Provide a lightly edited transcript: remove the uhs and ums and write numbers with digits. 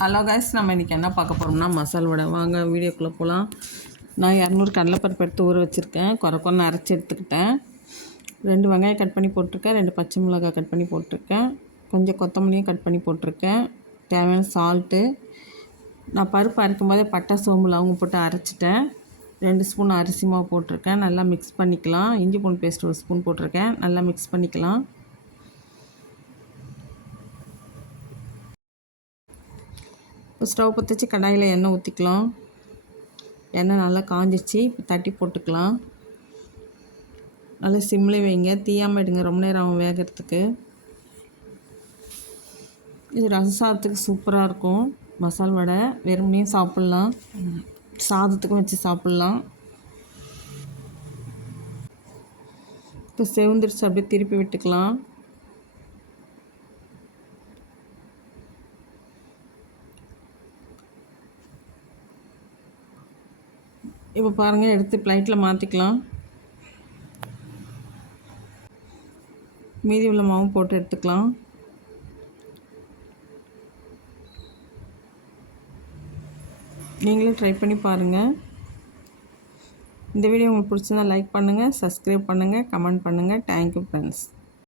Hello guys, நம்ம இன்றைக்கி என்ன பார்க்க போகிறோம்னா மசால் வடை. வாங்க வீடியோக்குள்ளே போகலாம். நான் 200 கடலைப்பருப்பு எடுத்து ஊற வச்சுருக்கேன். குறைக்கொன்று அரைச்சி எடுத்துக்கிட்டேன். 2 வெங்காயம் கட் பண்ணி போட்டிருக்கேன். 2 பச்சை மிளகாய் கட் பண்ணி போட்டிருக்கேன். கொஞ்சம் கொத்தமல்லியும் கட் பண்ணி போட்டிருக்கேன். தேவையான சால்ட்டு. நான் பருப்பு அரைக்கும் போதே பட்டை, சோம்பு, லவங்கம் போட்டு அரைச்சிட்டேன். 2 ஸ்பூன் அரிசி மாவு போட்டிருக்கேன். நல்லா மிக்ஸ் பண்ணிக்கலாம். இஞ்சி பூண்டு பேஸ்ட் 1 ஸ்பூன் போட்டிருக்கேன். நல்லா மிக்ஸ் பண்ணிக்கலாம். இப்போ ஸ்டவ் பற்ற வச்சு கடாயில் எண்ணெய் ஊற்றிக்கலாம். எண்ணெய் நல்லா காஞ்சிச்சு. இப்போ தட்டி போட்டுக்கலாம். நல்லா சிம்மில் வைங்க, தீயாமல் எடுங்க. ரொம்ப நேரம் ஆகும் வேகிறதுக்கு. இது ரசம் சூப்பராக இருக்கும். மசால் வடை வெறுமனையும் சாப்பிட்லாம், சாதத்துக்கும் வச்சு சாப்பிட்லாம். இப்போ செவந்துருச்சு, அப்படியே திருப்பி விட்டுக்கலாம். இப்போ பாருங்கள், எடுத்து பிளேட்டில் மாற்றிக்கலாம். மீதி உள்ள மாவும் போட்டு எடுத்துக்கலாம். நீங்களும் ட்ரை பண்ணி பாருங்கள். இந்த வீடியோ உங்களுக்கு பிடிச்சிருந்தா லைக் பண்ணுங்கள், சப்ஸ்கிரைப் பண்ணுங்கள், கமெண்ட் பண்ணுங்கள். Thank you friends.